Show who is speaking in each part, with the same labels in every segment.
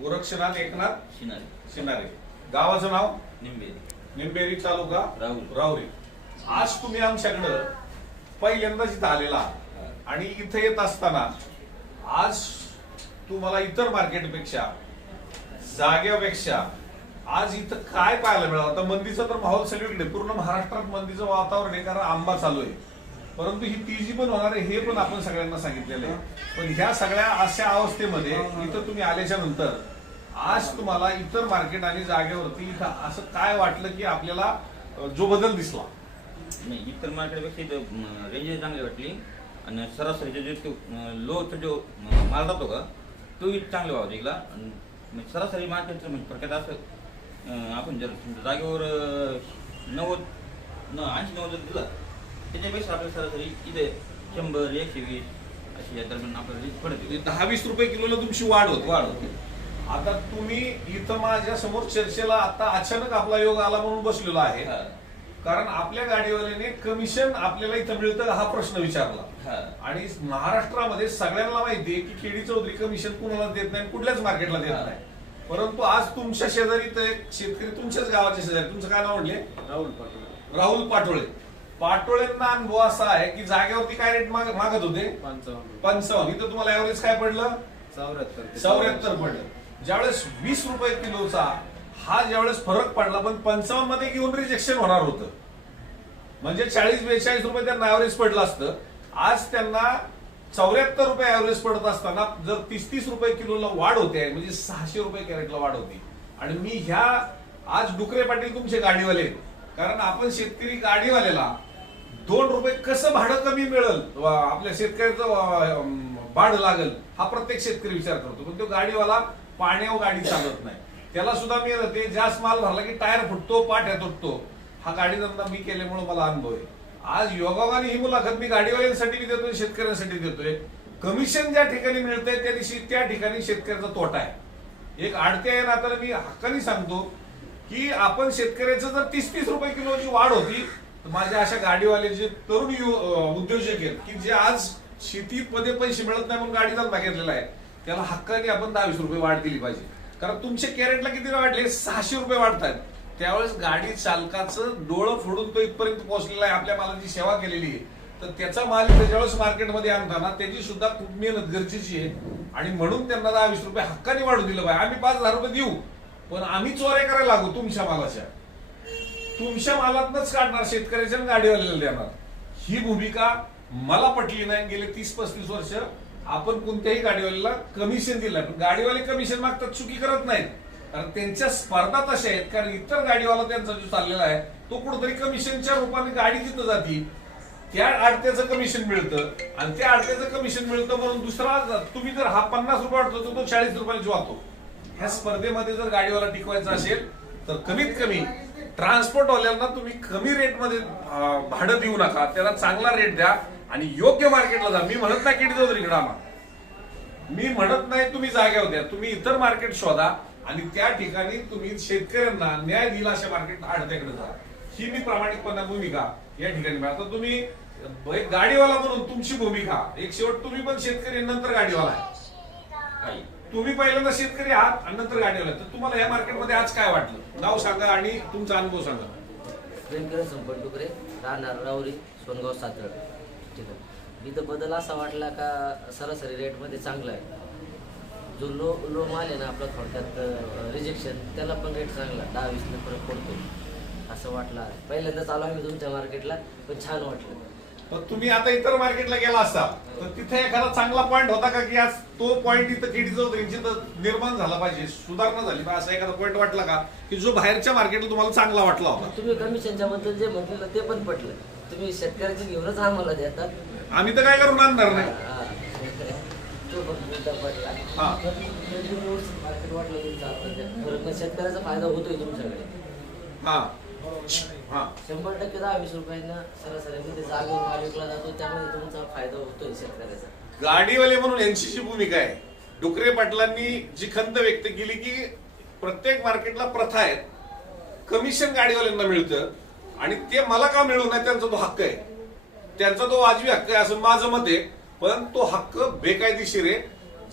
Speaker 1: गोरक्षनाथ एकनाथ
Speaker 2: शिनारी.
Speaker 1: शिनारे. गावाचं नाव?
Speaker 2: निंबेरी.
Speaker 1: निंबेरी तालुका?
Speaker 2: राहुल
Speaker 1: राहुरी. आज तुम्ही आमच्याकडं पहिल्यांदाच इथं आलेला आहात. आणि इथं येत असताना आज तुम्हाला इतर मार्केटपेक्षा जागेपेक्षा आज इथं काय पाहायला मिळालं? आता मंदीचा तर माहोल सगळीकडे पूर्ण महाराष्ट्रात मंदीचं वातावरण आहे कारण आंबा चालू आहे. परंतु ही तेजी पण होणार आहे हे पण आपण सगळ्यांना सांगितलेलं आहे. पण ह्या सगळ्या अशा अवस्थेमध्ये इथं तुम्ही आल्याच्यानंतर आज तुम्हाला इतर मार्केट आणि जागेवरती इथं असं काय वाटलं की आपल्याला जो बदल दिसला?
Speaker 2: नाही इतर मार्केटपेक्षा इथं रेंज चांगली वाटली. आणि सरासरीचा जो तो लोचा जो माल राहतो का तोही चांगला भाव दिला आणि सरासरी मार्केटचं म्हणजे प्रकार असं आपण जर समजा जागेवर नव्वद न ऐंशी नव्वद जर दिला त्याच्यापेक्षा आपल्या सरासरी इथे शंभर एकशे वीस अशी या दरम्यान आपल्याला पडते.
Speaker 1: दहा वीस रुपये किलोला तुमची वाढ होती.
Speaker 2: वाढ होते.
Speaker 1: आता तुम्ही इथं माझ्यासमोर चर्चेला आता अचानक आपला योग आला म्हणून बसलेलो आहे.
Speaker 2: हा.
Speaker 1: कारण आपल्या गाडीवाल्याने कमिशन आपल्याला इथं मिळतं का हा प्रश्न विचारला. आणि महाराष्ट्रामध्ये सगळ्यांना माहिती आहे की केडी चौधरी कमिशन कुणाला देत नाही कुठल्याच मार्केटला देत. नाही. परंतु आज तुमच्या शेजारी तर एक शेतकरी तुमच्याच गावाच्या शेजारी तुमचं काय नाव म्हणले
Speaker 3: राहुल पाटील
Speaker 1: राहुल पाटोळे. पाटोळेंना अनुभव असा आहे की जागेवरती काय रेट मागत होते?
Speaker 3: पंचावन्न.
Speaker 1: पंचावन्न. इथं तुम्हाला ऍव्हरेज काय पडलं?
Speaker 3: चौऱ्याहत्तर
Speaker 1: चौऱ्याहत्तर पडलं. ज्यावेळेस वीस रुपये किलोचा हा ज्यावेळेस फरक पडला पण पंचावन्नमध्ये घेऊन रिजेक्शन होणार होतं. म्हणजे चाळीस बेचाळीस रुपये त्यांना ऍव्हरेज पडलं असतं. आज त्यांना चौऱ्याहत्तर रुपये ऍव्हरेज पडत असताना जर तीस तीस रुपये किलोला वाढ होते म्हणजे सहाशे रुपये कॅरेटला वाढ होती. आणि मी ह्या आज डुकरे पाटील तुमचे गाडीवाले कारण आपण शेतकरी गाडीवाल्याला दोन रुपये कसं भाडं कमी मिळेल आपल्या शेतकऱ्याचं भाड लागेल हा प्रत्येक शेतकरी विचार करतो. पण तो गाडीवाला पाण्यावर गाडी चालत नाही. त्याला सुद्धा मी ते जास्त माल भरला की टायर फुटतो पाट्या तुटतो. हा गाडी धंदा मी केल्यामुळे मला अनुभव आहे. आज योगावाने ही मुलाखत मी गाडीवाल्यांसाठी मी देतोय शेतकऱ्यांसाठी देतोय. कमिशन ज्या ठिकाणी मिळतंय त्या दिवशी त्या ठिकाणी शेतकऱ्याचा तोटा आहे. एक आडत्या ना तर मी हक्काने सांगतो की आपण शेतकऱ्याचं जर तीस तीस रुपये किलोची वाढ होती तर माझ्या अशा गाडीवाले जे तरुण यु- उद्योजक आहेत की जे आज शेतीमध्ये पैसे मिळत नाही म्हणून गाडीचा धंदा घेतलेला आहे त्याला हक्काने आपण दहावीस रुपये वाढ दिली पाहिजे. कारण तुमचे कॅरेटला किती वाढले? सहाशे रुपये वाढतात त्यावेळेस गाडी चालकाचं डोळं फोडून तो इथपर्यंत पोहोचलेला आहे. आपल्या मालाची सेवा केलेली आहे. तर त्याचा माल त्याच्यावेळेस मार्केटमध्ये आणताना त्याची सुद्धा खूप मेहनत गरजेची आहे. आणि म्हणून त्यांना दहा वीस रुपये हक्काने वाढून दिलं पाहिजे. आम्ही पाच हजार रुपये देऊ पण आम्ही चोऱ्या करायला लागू तुमच्या मालाच्या. तुमच्या मालातनच काढणार शेतकऱ्याच्या गाडीवाल्याला देणार. ही भूमिका मला पटली नाही. गेले तीस पस्तीस वर्ष आपण कोणत्याही गाडीवाल्याला कमिशन दिलं पण गाडीवाले कमिशन मागतात चुकी करत नाहीत. कारण त्यांच्या स्पर्धा तशा आहेत. कारण इतर गाडीवाला त्यांचा जो चाललेला आहे तो कुठेतरी कमिशनच्या रूपाने गाडी तिथं जाती. त्या आडत्याचं कमिशन मिळतं आणि त्या आडत्याचं कमिशन मिळतं म्हणून दुसरा तुम्ही जर हा पन्नास रुपये वाटतो तर तो चाळीस रुपयाला वाहतो. ह्या स्पर्धेमध्ये जर गाडीवाला टिकवायचा असेल तर कमीत कमी ट्रान्सपोर्ट वाल्यांना तुम्ही कमी रेटमध्ये भाडं देऊ नका. त्याला चांगला रेट द्या. आणि योग्य मार्केटला जा. मी म्हणत नाही किती चौधरीकडे आम्हाला मी म्हणत नाही तुम्ही जाग्यावर द्या. तुम्ही इतर मार्केट शोधा आणि त्या ठिकाणी तुम्ही शेतकऱ्यांना न्याय दिला अशा मार्केट आडत्याकडे जा. ही मी प्रामाणिकपणा भूमिका या ठिकाणी आता तुम्ही एक गाडीवाला म्हणून तुमची भूमिका. एक शेवट तुम्ही पण शेतकरी नंतर गाडीवाला आहे. तुम्ही पहिल्यांदा शेतकरी आहात आणि नंतर गाडीवाला. तर तुम्हाला या मार्केटमध्ये आज काय वाटलं? नाव सांगा आणि तुमचा अनुभव सांगा.
Speaker 4: व्यंकटेश संपत डुकरे राहणार राहुरी सोनगाव सातरड आहे इथं बदल असा वाटला का सरासरी रेटमध्ये चांगला आहे. जो लो लो माल आहे ना आपला थोडक्यात रिजेक्शन त्याला पण रेट चांगला दहा वीसने फरक पडतो असं वाटलं पहिल्यांदाच आलो आम्ही तुमच्या मार्केटला पण छान वाटलं.
Speaker 1: तर तुम्ही आता इतर मार्केटला गेला असता तर तिथे एखादा चांगला पॉईंट होता का की आज तो पॉईंट इथं केडी चौधरींची तर निर्माण झाला पाहिजे सुधारणा झाली पाहिजे असा एखादा पॉईंट वाटला का? की जो बाहेरच्या मार्केटला तुम्हाला चांगला वाटला होता.
Speaker 4: तुम्ही कमिशनच्या बद्दल जे म्हटलेलं ते पण पटलं. तुम्ही शेतकऱ्याचे घेऊनच आम्हाला देतात
Speaker 1: आम्ही तर काय करून आणणार नाही.
Speaker 4: हा. तो पण मुद्दा पडला.
Speaker 1: हा.
Speaker 4: मार्केट वाटलं तुमचं आता ते. बरं, पण शेतकऱ्याचा फायदा होतोय तुमच्याकडे.
Speaker 1: हा. हा.
Speaker 4: शंभर टक्के दहा वीस रुपयांना सरासरी म्हणजे जागेवर माल विकला जातो त्यामध्ये तुमचा फायदा होतोय शेतकऱ्याचा.
Speaker 1: गाडीवाले म्हणून जी भूमिका आहे. डुकरे पाटलांनी जी खंत व्यक्त केली की प्रत्येक मार्केटला प्रथा आहेत. कमिशन गाडीवाल्यांना मिळतं. आणि ते मला का मिळू नाही त्यांचा तो हक्क आहे. त्यांचा तो वाजवी हक्क आहे असं माझं मत आहे. पण तो हक्क बेकायदेशीर आहे.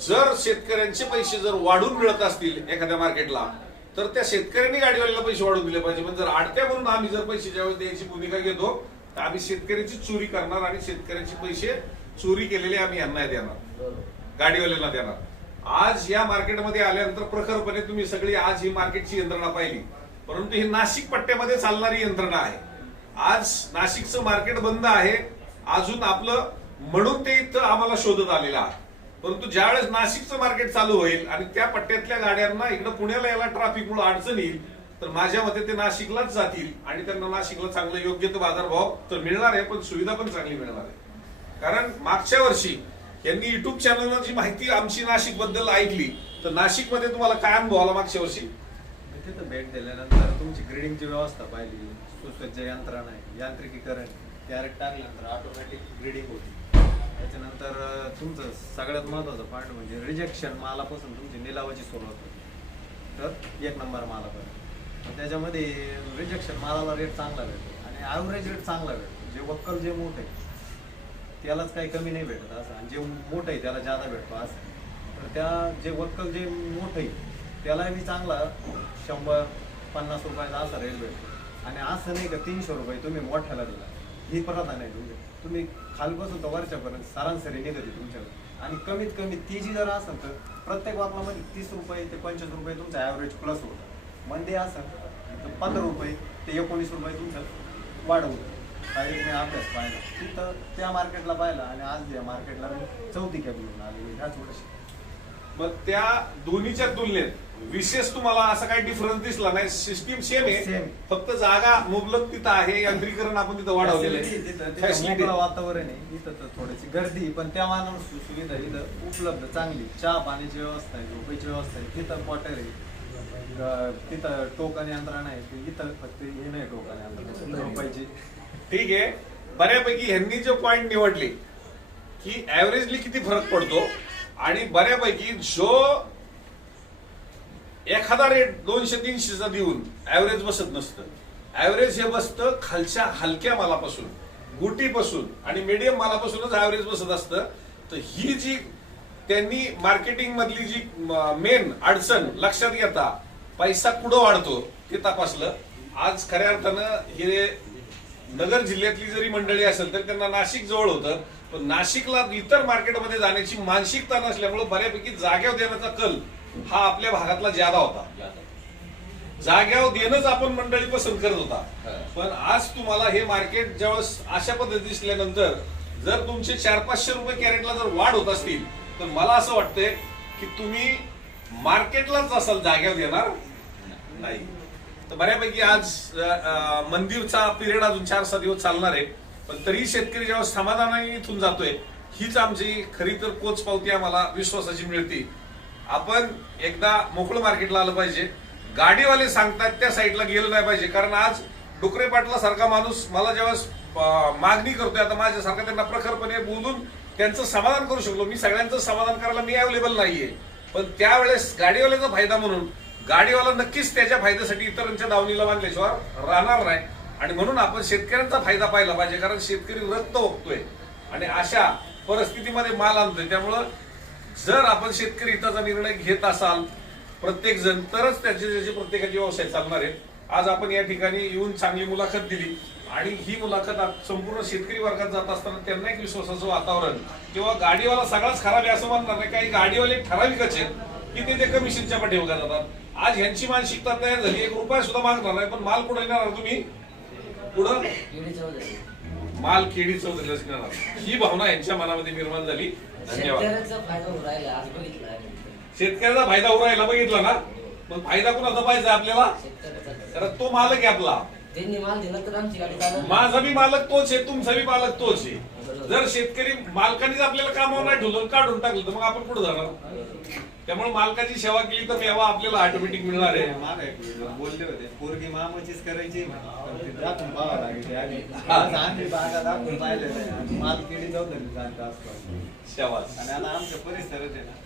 Speaker 1: जर शेतकऱ्यांचे पैसे जर वाढून मिळत असतील एखाद्या मार्केटला तर त्या शेतकऱ्यांनी गाडीवाल्याला पैसे वाढून दिले पाहिजे. पण जर आडत्या म्हणून आम्ही जर पैसे ज्यावेळेस द्यायची भूमिका घेतो तर आम्ही शेतकऱ्याची चोरी करणार आणि शेतकऱ्यांचे पैसे चोरी केलेले आम्ही यांना नाही देणार.
Speaker 4: गाडीवाल्याला
Speaker 1: गाडीवाल्यांना देणार. आज या मार्केटमध्ये आल्यानंतर प्रखरपणे तुम्ही सगळी आज ही मार्केटची यंत्रणा पाहिली. परंतु ही नाशिक पट्ट्यामध्ये चालणारी यंत्रणा आहे. आज नाशिकचं मार्केट बंद आहे. अजून आपलं म्हणून ते इथं आम्हाला शोधत आलेलं आहे. परंतु ज्यावेळेस नाशिकचं मार्केट चालू होईल आणि त्या पट्ट्यातल्या गाड्यांना इकडं पुण्याला यायला ट्रॅफिकमुळे अडचण येईल तर माझ्या मते ते नाशिकलाच जातील आणि त्यांना नाशिकला चांगलं योग्य तो बाजारभाव तर मिळणार आहे पण सुविधा पण चांगली मिळणार आहे. कारण मागच्या वर्षी यांनी युट्यूब चॅनलवर जी माहिती आमची नाशिकबद्दल ऐकली तर नाशिकमध्ये तुम्हाला काय अनुभव आला मागच्या वर्षी?
Speaker 3: तिथं भेट दिल्यानंतर तुमची ग्रीडिंगची व्यवस्था पाहिली. सुसज्ज यंत्रणा आहे यांत्रिकीकरण कॅरेट टाकल्यानंतर ऑटोमॅटिक ग्रीडिंग होती. त्याच्यानंतर तुमचं सगळ्यात महत्वाचं पॉईंट म्हणजे रिजेक्शन मालापासून तुमची निलावाची सुरुवात होती. तर एक नंबर मालापर्यंत त्याच्यामध्ये रिजेक्शन मालाला रेट चांगला भेटतो आणि ॲव्हरेज रेट चांगला भेटतो. जे वक्कल जे मोठं आहे त्यालाच काही कमी नाही भेटत असं. आणि जे मोठं आहे त्याला जादा भेटतो असं. तर त्या जे वक्कल जे मोठं आहे त्याला मी चांगला शंभर पन्नास रुपयाचा असा रेट भेटतो. आणि असं नाही का तीनशे रुपये तुम्ही मोठ्याला दिला. ही प्रथा नाही तुमची. तुम्ही खालपासून तर वरच्यापर्यंत सरासरी निघते तुमच्याकडे. आणि कमीत कमी ती जी जर असेल तर प्रत्येक वापरामध्ये तीस रुपये ते पंचवीस रुपये तुमचा ॲव्हरेज प्लस होतं. मंदी असेल तर पंधरा रुपये ते एकोणीस रुपये तुमचं वाढवतं काही मी अभ्यास पाहिला. तिथं त्या मार्केटला पाहिला आणि आज या मार्केटला मी चौथी कॅब घेऊन आलेली ह्याच वर्षी.
Speaker 1: मग त्या दोन्हीच्या तुलनेत विशेष तुम्हाला असा काही डिफरन्स दिसला नाही. सिस्टीम सेम आहे.
Speaker 3: Same.
Speaker 1: फक्त जागा मुबलक तिथं आहे. यांत्रिकरण आपण तिथं वाढवलेलं
Speaker 3: Facility
Speaker 1: आहे
Speaker 3: तिथं-. मोकळं वातावरण आहे. इथं तर थोडीशी गर्दी पण त्या मानानं सु- सुविधा इथं उपलब्ध चांगली. चहा पाण्याची व्यवस्था आहे झोपेची व्यवस्था आहे. तिथं क्वार्टर आहे. तिथं टोकन यंत्रणा आहे. ते इथं फक्त हे नाही टोकन यंत्रणा झोपायची.
Speaker 1: ठीक आहे. बऱ्यापैकी ह्यांनी जो पॉइंट निवडले की ऍव्हरेजली किती फरक पडतो? आणि बऱ्यापैकी जो एखादा रेट दोनशे तीनशेचा देऊन ॲव्हरेज बसत नसतं. ॲव्हरेज हे बसतं खालच्या हलक्या मालापासून गुटीपासून आणि मीडियम मालापासूनच ॲव्हरेज बसत असतं. तर ही जी त्यांनी मार्केटिंग मधली जी मेन अडचण लक्षात घेता पैसा कुठं वाढतो ते तपासलं. आज खऱ्या अर्थानं हे नगर जिल्ह्यातली जरी मंडळी असेल तरी त्यांना नाशिक जवळ होतं पण नाशिकला इतर मार्केटमध्ये जाण्याची मानसिकता नसल्यामुळे बऱ्यापैकी जाग्यावर देण्याचा कल हा आपल्या भागातला ज्यादा होता. जाग्यावर देणंच आपण मंडळी पसंत करत होता. पण आज तुम्हाला हे मार्केट ज्यावेळेस अशा पद्धती दिसल्यानंतर जर तुमचे चार पाचशे रुपये कॅरेटला जर वाढ होत असतील तर मला असं वाटतंय की तुम्ही मार्केटलाच असाल जाग्यावर देणार? नाही. तर बऱ्यापैकी आज मंदिरचा पिरियड अजून चार सहा दिवस चालणार आहे. पण तरी शेतकरी जेव्हा समाधानाने इथून जातोय हीच आमची खरी तर कोच पावती आम्हाला विश्वासाची मिळते. आपण एकदा मोकळं मार्केटला आलं पाहिजे. गाडीवाले सांगतात त्या साईडला गेलं नाही पाहिजे. कारण आज डुकरे पाटला सारखा माणूस मला ज्यावेळेस मागणी करतोय आता माझ्यासारखा त्यांना प्रखरपणे बोलून त्यांचं समाधान करू शकलो. मी सगळ्यांचं समाधान करायला मी अवेलेबल नाहीये. पण त्यावेळेस गाडीवाल्याचा फायदा म्हणून गाडीवाला नक्कीच त्याच्या फायद्यासाठी इतरांच्या दावणीला बांधल्याशिवाय राहणार नाही. आणि म्हणून आपण शेतकऱ्यांचा फायदा पाहिला पाहिजे कारण शेतकरी रक्त ओकतोय आणि अशा परिस्थितीमध्ये माल आणतोय. त्यामुळं जर आपण शेतकरी हिताचा निर्णय घेत असाल प्रत्येक जण तरच त्याचे त्याचे प्रत्येकाचे व्यवसाय चालणार आहेत. आज आपण या ठिकाणी येऊन चांगली मुलाखत दिली. आणि ही मुलाखत संपूर्ण शेतकरी वर्गात जात असताना त्यांना एक विश्वासाचं वातावरण. किंवा गाडीवाला सगळाच खराब आहे असं म्हणणार नाही. काही गाडीवाले ठराविकच आहेत की ते ते कमिशनच्या पाठीमागे जातात. आज ह्यांची मानसिकता तयार झाली एक रुपया सुद्धा मागणार नाही पण माल कुठे येणार तुम्ही? पुढं? माल केडी चौधरीलाच नेणार ही भावना यांच्या मनामध्ये निर्माण झाली. धन्यवाद.
Speaker 4: शेतकऱ्याचा फायदा
Speaker 1: उरायला बघितला ना? मग फायदा कुणाचा पाहिजे आपल्याला? कारण तो मालक आहे आपला.
Speaker 4: त्यांनी माल दिला तर आमची गाडी चालत
Speaker 1: माझा बी मालक तोच आहे तुमचा बी मालक तोच आहे. जर शेतकरी मालकानेच आपल्याला कामावर नाही ठेवलं काढून टाकलं तर मग आपण पुढे जाणार. त्यामुळे मालकाची सेवा केली तर मेवा आपल्याला ऑटोमॅटिक मिळणार आहे.
Speaker 3: बोलले होते पोरगी मामाचीच करायची दाखवून पाहावं लागेल आम्ही बागा दाखवून नाही आणि माल आता आमच्या परिसरात आहे ना